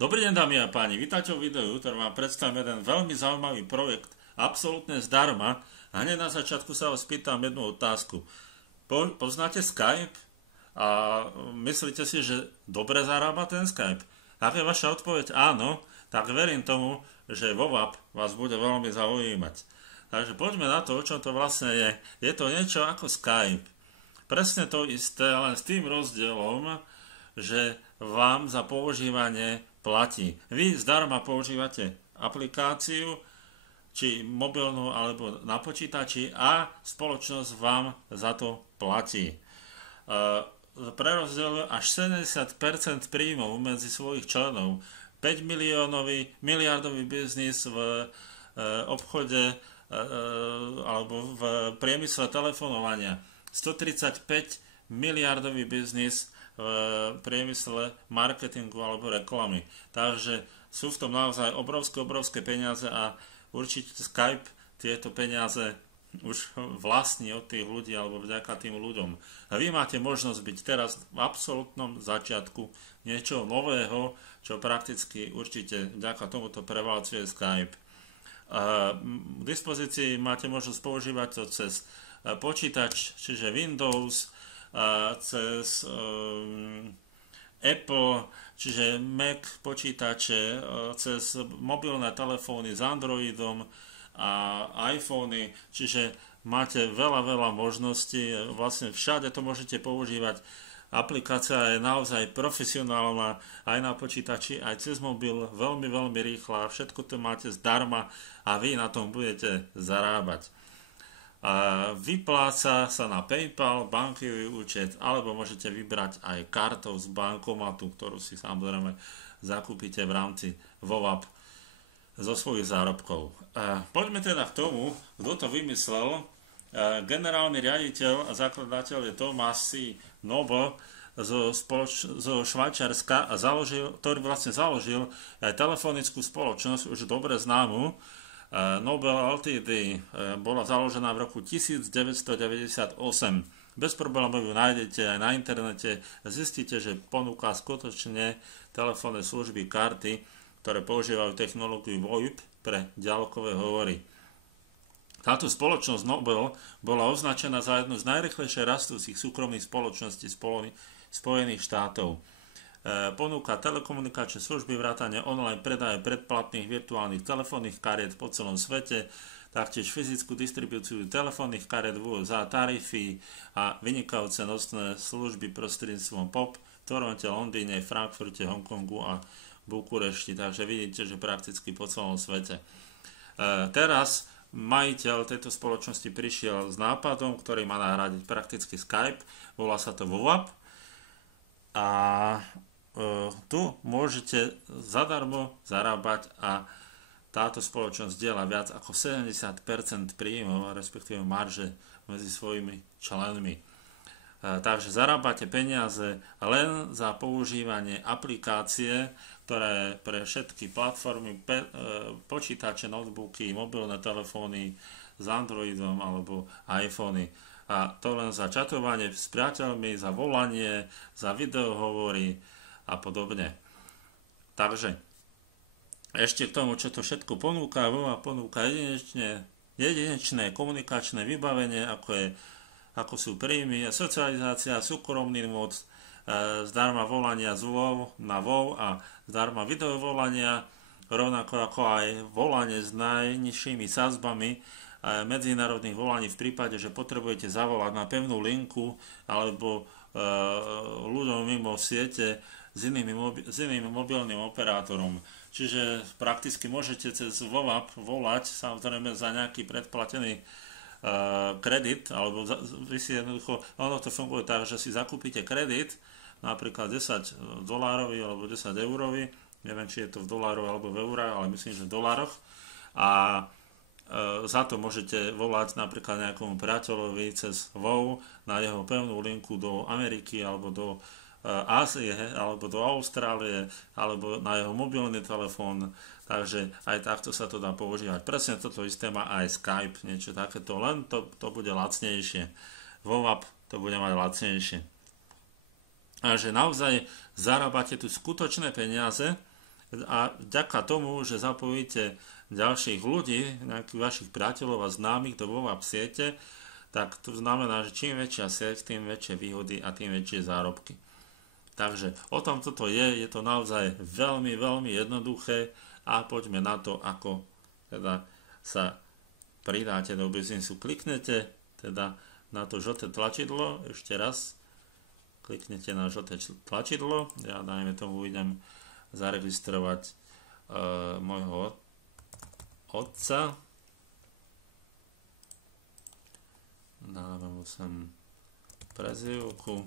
Dobrý deň, dámy a páni, vítajte v videu, ktorý vám predstavím jeden veľmi zaujímavý projekt, absolútne zdarma. A hneď na začiatku sa vás pýtam jednu otázku. Poznáte Skype? A myslíte si, že dobre zarába ten Skype? Ak je vaša odpoveď áno, tak verím tomu, že VoWap vás bude veľmi zaujímať. Takže poďme na to, o čom to vlastne je. Je to niečo ako Skype. Presne to isté, len s tým rozdielom, že vám za používanie platí. Vy zdarma používate aplikáciu, či mobilnú alebo na počítači a spoločnosť vám za to platí. Prerozdeľujú až 70% príjmov medzi svojich členov. 5 miliardový biznis v obchode alebo v priemysle telefonovania. 135 miliardový biznis v priemysle marketingu alebo reklamy. Takže sú v tom naozaj obrovské peniaze a určite Skype tieto peniaze už vlastní od tých ľudí alebo vďaka tým ľuďom. A vy máte možnosť byť teraz v absolútnom začiatku niečoho nového, čo prakticky určite vďaka tomuto prevalcuje Skype. K dispozícii máte možnosť používať to cez počítač, čiže Windows, cez Apple, čiže Mac počítače, cez mobilné telefóny s Androidom a iPhony, čiže máte veľa možností, vlastne všade to môžete používať. Aplikácia je naozaj profesionálna aj na počítači, aj cez mobil, veľmi rýchla, všetko to máte zdarma a vy na tom budete zarábať. Vypláca sa na PayPal, bankový účet, alebo môžete vybrať aj kartou z bankomatu, ktorú si samozrejme zakúpite v rámci VoWap zo svojich zárobkov. Poďme teda k tomu, kto to vymyslel. Generálny riaditeľ a zakladateľ je Thomas C. Noble zo Švajčiarska, ktorý vlastne založil aj telefonickú spoločnosť, už dobre známu. Nobel Ltd. Bola založená v roku 1998. Bez problémov ju nájdete aj na internete. Zistíte, že ponúka skutočne telefónne služby, karty, ktoré používajú technológiu VoIP pre diaľkové hovory. Táto spoločnosť Nobel bola označená za jednu z najrýchlejšie rastúcich súkromných spoločností Spojených štátov. Ponúka telekomunikačné služby, vrátane online predaje predplatných virtuálnych telefónnych kariet po celom svete, taktiež fyzickú distribúciu telefónnych kariet v USA, tarify a vynikajúce nosné služby prostredníctvom POP v Toronte, Londýne, Frankfurte, Hongkongu a Bukurešti. Takže vidíte, že prakticky po celom svete. Teraz majiteľ tejto spoločnosti prišiel s nápadom, ktorý má nahradiť prakticky Skype, volá sa to VoWap a tu môžete zadarmo zarábať a táto spoločnosť diela viac ako 70% príjmov, respektíve marže medzi svojimi členmi. Takže zarábate peniaze len za používanie aplikácie, ktoré pre všetky platformy, počítače, notebooky, mobilné telefóny s Androidom alebo iPhony. A to len za čatovanie s priateľmi, za volanie, za videohovory a podobne. Takže ešte k tomu, čo to všetko ponúka, ponúka jedinečné komunikačné vybavenie, ako sú príjmy, socializácia, súkromný mód, zdarma volania z WoW na WoW a zdarma videovolania, rovnako ako aj volanie s najnižšími sadzbami medzinárodných volaní v prípade, že potrebujete zavolať na pevnú linku alebo ľuďom mimo siete s iným mobilným operátorom. Čiže prakticky môžete cez VoWap volať, samozrejme za nejaký predplatený kredit, alebo vy si jednoducho, ono to funguje tak, že si zakúpite kredit, napríklad $10 alebo 10 eurový, neviem, či je to v dolároch alebo v eurách, ale myslím, že v dolároch. A za to môžete volať napríklad nejakomu priateľovi cez WoW na jeho pevnú linku do Ameriky alebo do Ázie alebo do Austrálie alebo na jeho mobilný telefón, takže aj takto sa to dá používať. Presne toto isté má aj Skype, niečo takéto, len to bude lacnejšie. VoWap to bude mať lacnejšie. A že naozaj zarábate tu skutočné peniaze A vďaka tomu, že zapojíte ďalších ľudí, nejakých vašich priateľov a známych do WhatsApp siete, tak to znamená, že čím väčšia sieť, tým väčšie výhody a tým väčšie zárobky. Takže o tom toto je to naozaj veľmi, veľmi jednoduché a poďme na to, ako teda sa pridáte do biznisu. Kliknete teda na to žlté tlačidlo, ešte raz kliknete na žlté tlačidlo, ja dajme tomu idem zaregistrovať môjho otca, dáme mu sem prezývku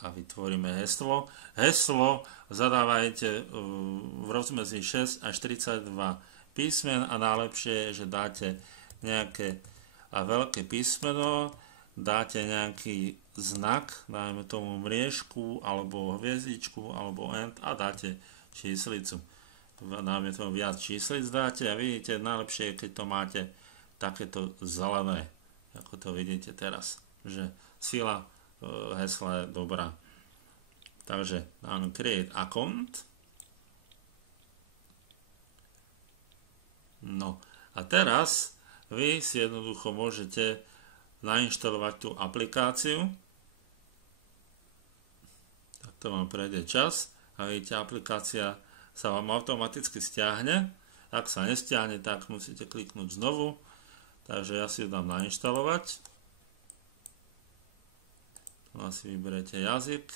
a vytvoríme heslo. Heslo zadávajte v rozmedzi 6 až 42 písmen a najlepšie je, že dáte nejaké veľké písmeno, dáte nejaký znak, dajme tomu mriežku, alebo hviezdičku, alebo end a dáte číslicu. Dáme tomu viac číslic dáte a vidíte, najlepšie je, keď to máte takéto zelené, ako to vidíte teraz, že sila hesla je dobrá. Takže dáme create account. No a teraz vy si jednoducho môžete nainštalovať tú aplikáciu. Tak to vám prejde čas a vidíte, aplikácia sa vám automaticky stiahne. Ak sa nestiahne, tak musíte kliknúť znovu. Takže ja si ju dám nainštalovať. Tu si vyberete jazyk,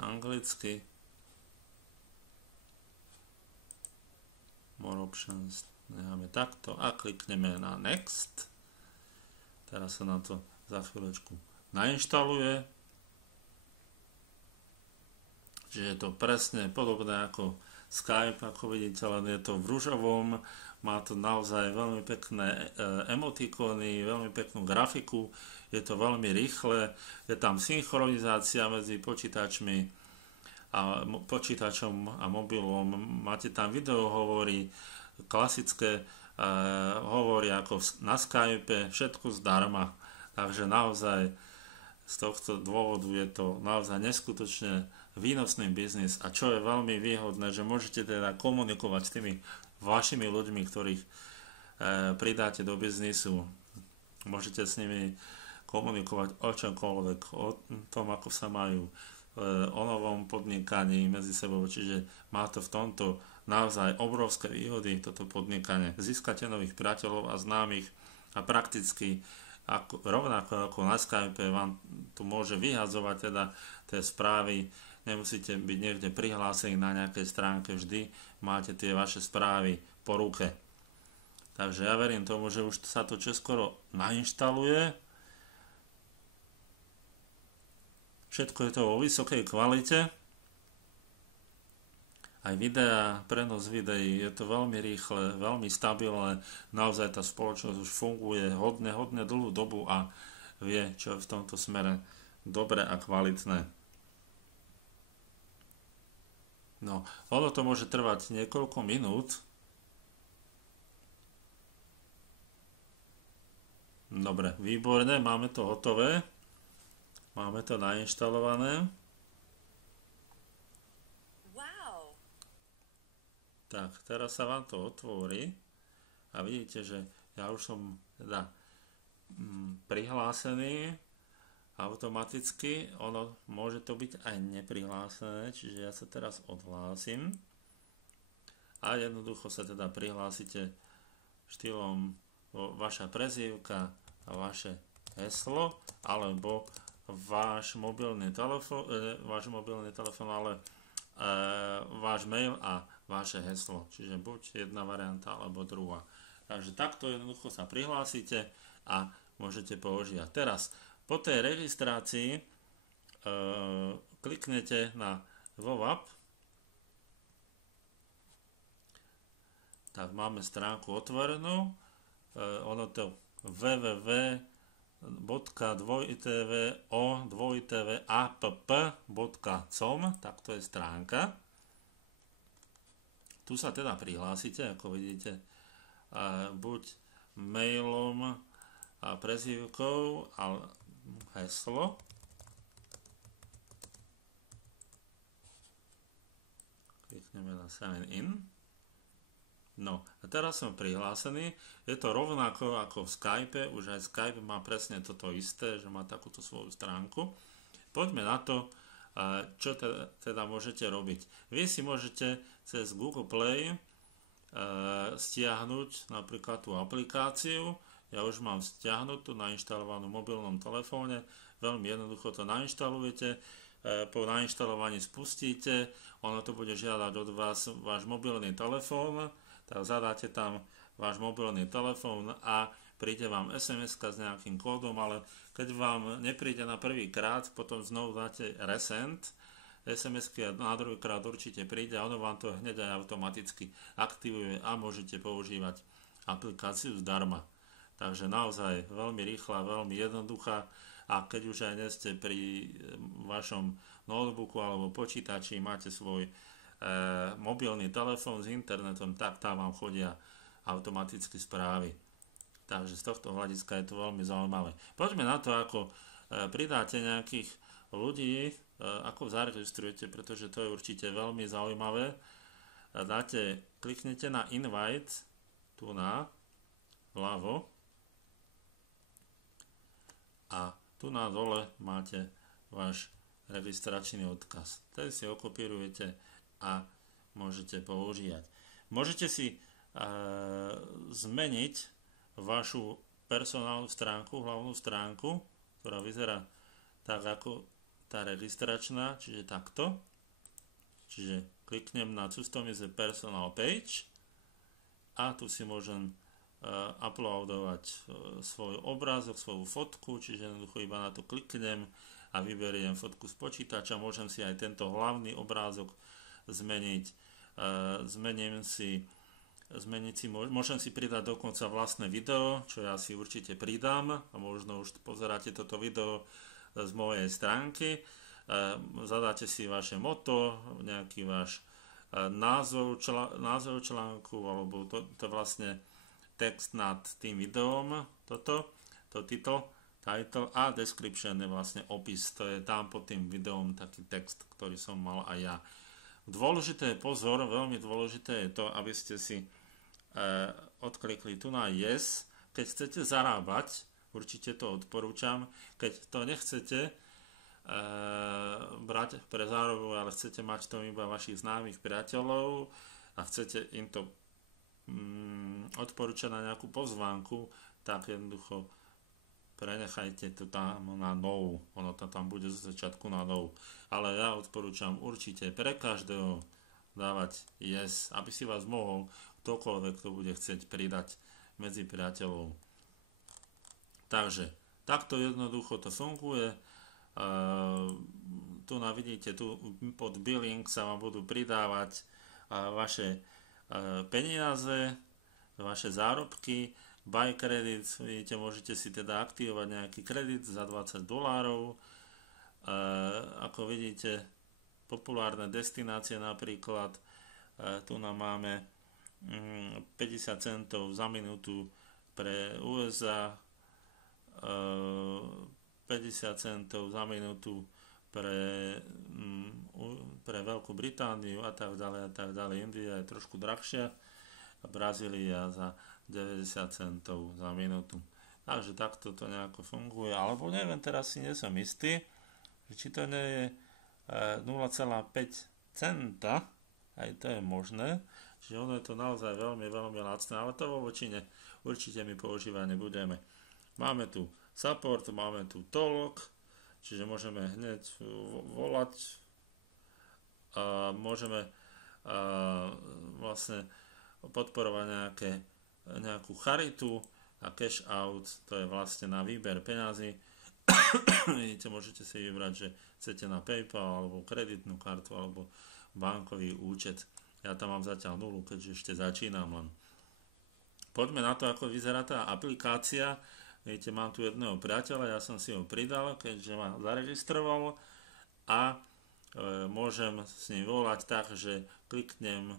anglicky, more options, necháme takto a klikneme na next. Teraz sa nám to za chvíľočku nainštaluje. Čiže je to presne podobné ako Skype, ako vidíte, len je to v ružovom. Má to naozaj veľmi pekné emotikóny, veľmi peknú grafiku. Je to veľmi rýchle. Je tam synchronizácia medzi počítačmi a počítačom a mobilom. Máte tam videohovory, klasické hovorí ako na Skype, všetko zdarma. Takže naozaj z tohto dôvodu je to naozaj neskutočne výnosný biznis a čo je veľmi výhodné, že môžete teda komunikovať s tými vašimi ľuďmi, ktorých pridáte do biznisu. Môžete s nimi komunikovať o čomkoľvek, o tom, ako sa majú, o novom podnikaní medzi sebou, čiže má to v tomto naozaj obrovské výhody, toto podnikanie. Získate nových priateľov a známych a prakticky rovnako ako na Skype vám tu môže vyhadzovať teda tie správy. Nemusíte byť niekde prihlásení na nejakej stránke, vždy máte tie vaše správy po ruke. Takže ja verím tomu, že už sa to čoskoro nainštaluje. Všetko je to vo vysokej kvalite. Aj videa, prenos videí, je to veľmi rýchle, veľmi stabilné. Naozaj tá spoločnosť už funguje hodne dlhú dobu a vie, čo je v tomto smere dobre a kvalitné. No, ono to môže trvať niekoľko minút. Dobre, výborné, máme to hotové. Máme to nainštalované. Wow. Tak, teraz sa vám to otvorí a vidíte, že ja už som teda prihlásený automaticky, ono môže to byť aj neprihlásené, čiže ja sa teraz odhlásim a jednoducho sa teda prihlásite štýlom vaša prezývka a vaše heslo alebo váš mobilný telefón, ale váš mail a vaše heslo, čiže buď jedna varianta alebo druhá. Takže takto jednoducho sa prihlásite a môžete používať. Teraz po tej registrácii kliknete na WhatsApp. Tak máme stránku otvorenú. Ono to www.app.com, tak to je stránka. Tu sa teda prihlásite, ako vidíte, buď mailom a prezývkou a heslo. klikneme na sign in. No a teraz som prihlásený, je to rovnako ako v Skype, už aj Skype má presne toto isté, že má takúto svoju stránku. Poďme na to, čo teda môžete robiť. Vy si môžete cez Google Play stiahnuť napríklad tú aplikáciu. Ja už mám stiahnutú, nainštalovanú v mobilnom telefóne, veľmi jednoducho to nainštalujete. Po nainštalovaní spustíte, ono to bude žiadať od vás váš mobilný telefón, tak zadáte tam váš mobilný telefón a príde vám SMS-ka s nejakým kódom, ale keď vám nepríde na prvý krát, potom znovu dáte resend, SMS-ky na druhý krát určite príde a ono vám to hneď aj automaticky aktivuje a môžete používať aplikáciu zdarma. Takže naozaj veľmi rýchla, veľmi jednoduchá. A keď už aj nie ste pri vašom notebooku alebo počítači, máte svoj mobilný telefón s internetom, tak tam vám chodia automaticky správy. Takže z tohto hľadiska je to veľmi zaujímavé. Poďme na to, ako pridáte nejakých ľudí, ako zaregistrujete, pretože to je určite veľmi zaujímavé. Kliknete na invite, tu na vľavo, a tu na dole máte váš registračný odkaz. Ten si okopírujete a môžete používať. Môžete si zmeniť vašu personálnu stránku, hlavnú stránku, ktorá vyzerá tak ako tá registračná, čiže takto. Čiže kliknem na Customize Personal Page a tu si môžem uploadovať svoj obrázok, svoju fotku, čiže jednoducho iba na to kliknem a vyberiem fotku z počítača. Môžem si aj tento hlavný obrázok zmeniť. Môžem si pridať dokonca vlastné video, čo ja si určite pridám a možno už pozeráte toto video z mojej stránky. Zadáte si vaše motto, nejaký váš názov článku, alebo to vlastne text nad tým videom, to title a description je vlastne opis, to je tam pod tým videom taký text, ktorý som mal aj ja. Dôležité je pozor, veľmi dôležité je to, aby ste si odklikli tu na yes, keď chcete zarábať, určite to odporúčam, keď to nechcete brať pre zárobok, ale chcete mať to iba vašich známych priateľov a chcete im to odporúčať na nejakú pozvánku, tak jednoducho prenechajte to tam na no, ono to tam bude z začiatku na no, ale ja odporúčam určite pre každého dávať yes, aby si vás mohol ktokoľvek, kto bude chcieť pridať medzi priateľov. Takže takto jednoducho to funguje. Tu vidíte, tu pod billing sa vám budú pridávať vaše peniaze, vaše zárobky, buy credit, vidíte, môžete si teda aktivovať nejaký kredit za $20. Ako vidíte, populárne destinácie napríklad, tu nám máme 50 centov za minútu pre USA, 50 centov za minútu pre Veľkú Britániu a tak ďalej. India je trošku drahšia, Brazília za 90 centov za minútu. Takže takto to nejako funguje, alebo neviem, teraz si nie som istý, či to nie je 0,5 centa, aj to je možné, čiže ono je to naozaj veľmi, veľmi lacné, ale to vo väčšine určite my používať nebudeme. Máme tu support, máme tu talk, čiže môžeme hneď volať a môžeme vlastne podporovať nejakú charitu a cash out, to je vlastne na výber peňazí. Vidíte, môžete si vybrať, že chcete na PayPal alebo kreditnú kartu alebo bankový účet. Ja tam mám zatiaľ nulu, keďže ešte začínam len. Poďme na to, ako vyzerá tá aplikácia. Vidíte, mám tu jedného priateľa, ja som si ho pridal, keďže ma zaregistroval a môžem s ním volať tak, že kliknem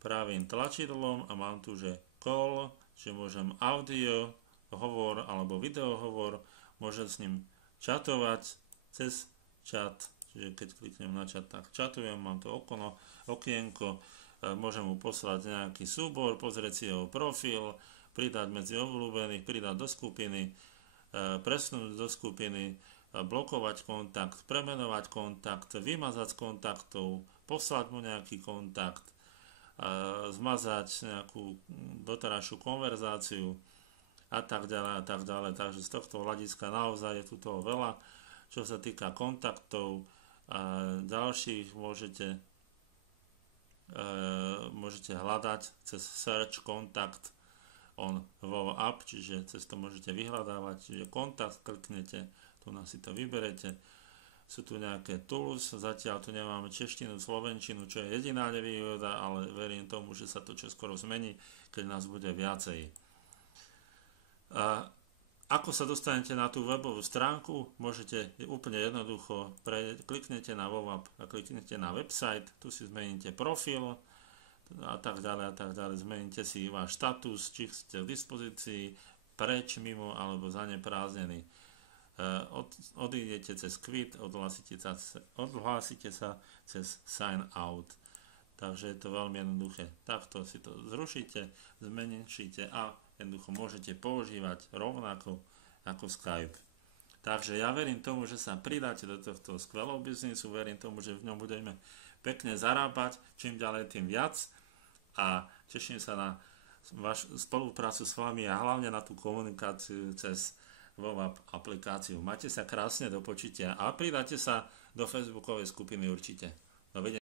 pravým tlačidlom a mám tu, že call, že môžem audio, hovor alebo videohovor, môžem s ním chatovať cez chat, čiže keď kliknem na chat, tak čatujem, mám to okienko, môžem mu poslať nejaký súbor, pozrieť si jeho profil, pridať medzi obľúbených, pridať do skupiny, presunúť do skupiny, blokovať kontakt, premenovať kontakt, vymazať z kontaktov, poslať mu nejaký kontakt, zmazať nejakú doterajšiu konverzáciu a tak ďalej a tak ďalej. Takže z tohto hľadiska naozaj je tu toho veľa. Čo sa týka kontaktov a ďalších, môžete hľadať cez search kontakt on WoW app, čiže cez to môžete vyhľadávať, čiže kontakt kliknete, tu nás si to vyberete. Sú tu nejaké tools, zatiaľ tu nemáme češtinu, slovenčinu, čo je jediná nevýhoda, ale verím tomu, že sa to čoskoro zmení, keď nás bude viacej. A ako sa dostanete na tú webovú stránku, môžete úplne jednoducho, kliknete na WoW app a kliknete na website, tu si zmeníte profil a tak ďalej, zmeníte si váš status, či ste v dispozícii, preč, mimo alebo zaneprázdnený. Odídete cez quit, odhlásite sa cez sign out. Takže je to veľmi jednoduché. Takto si to zrušíte, zmenšíte a jednoducho môžete používať rovnako ako Skype. Takže ja verím tomu, že sa pridáte do tohto skvelého biznisu, verím tomu, že v ňom budeme pekne zarábať, čím ďalej tým viac a teším sa na vašu spoluprácu s vami a hlavne na tú komunikáciu cez WoW aplikáciu. Majte sa krásne, do počutia a pridáte sa do facebookovej skupiny určite. Dovidenia.